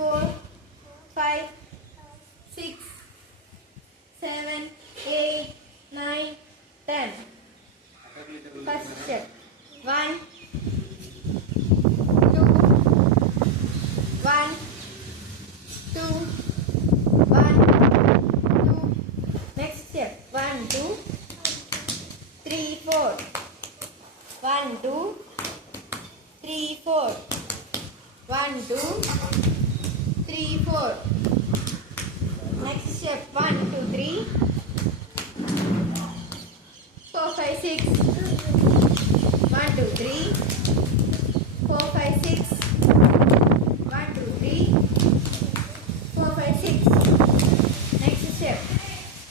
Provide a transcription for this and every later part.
4, 5, 6, 7, 8, 9, 10. First step. 1, 2, 1, 2, 1, 2. Next step. 1, 2, 3, 4. 1, 2, 3, 4. 1, 2, 3, 4. Next step. 1, 2, 3, 4, 5, 6. 1, 2, 3, 4, 5, 6. 1, 2, 3, 4, 5, 6. Next step.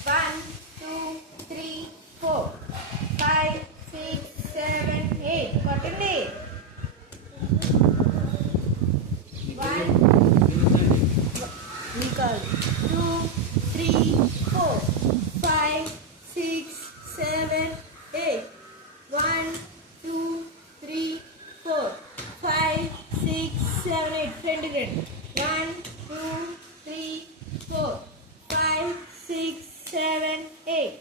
1, 2, 3, 4, 5, 6, 7, 8. Kottandi. 1, 2, 3, 4, 5, 6, 7, 8. 1, 2, 3, 4, 5, 6, 7, 8. Friend again. 1, 2, 3, 4, 5, 6, 7, 8.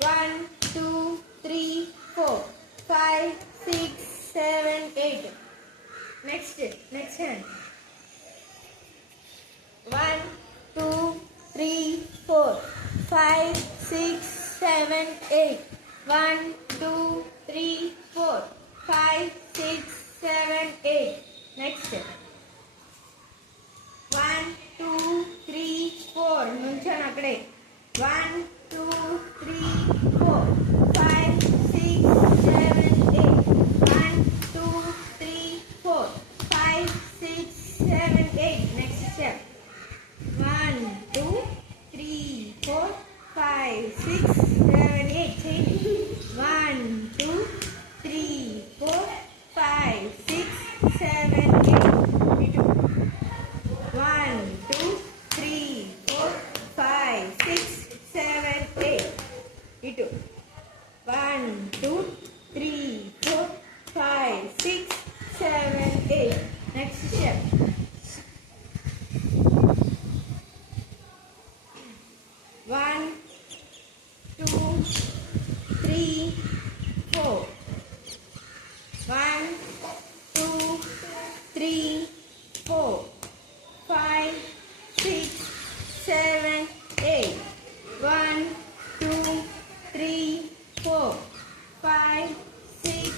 1, 2, 3, 4, 5, 6, 7, 8. Next hand. 1, 2, 3, 4, 5, 6, 7, 8. 1, 2, 3, 4, 5, 6, 7, 8. Next. 1, 2, 3, 4. Nunchan akade. 1, 2, 3, 4, 5, 6, 7, 8. 1, 2, 3, 4, 5, 6, 7, 8. Next step. 1, 2, 3, 4, 5, 6, 7, 8. 1, 2, 3, 4, 5, 6, 7, 8. 1, 2, 3, 4, 5, 6, 7, 8. 1, 2, 3, 4, 5, 6, 7, 8. Next step. 1, 2, 3, 4. 1, 2, 3, 4, 5, 6, 7, 8. 1, 2, 3, 4, 5, 6,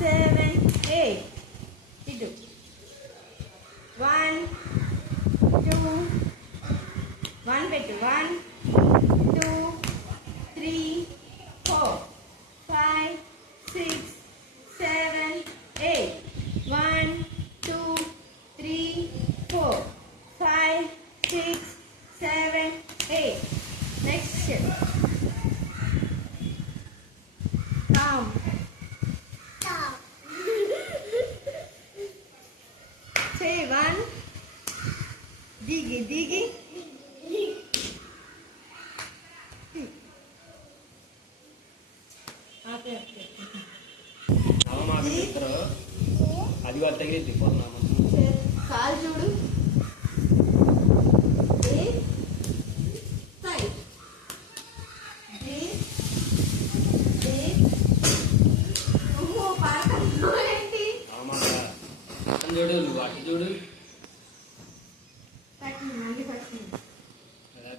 7, 8. 1, 2, 1 పెట్టు. 1, 2, 3, 4, 5, 6, 7, 8. 1, 2, 3, 4, 5, 6, 7, 8. Next step. Come. Say 1. Digi. అది వాళ్ళు తగిలింది కాలు చూడు. చూడు నువ్వు అటు చూడు.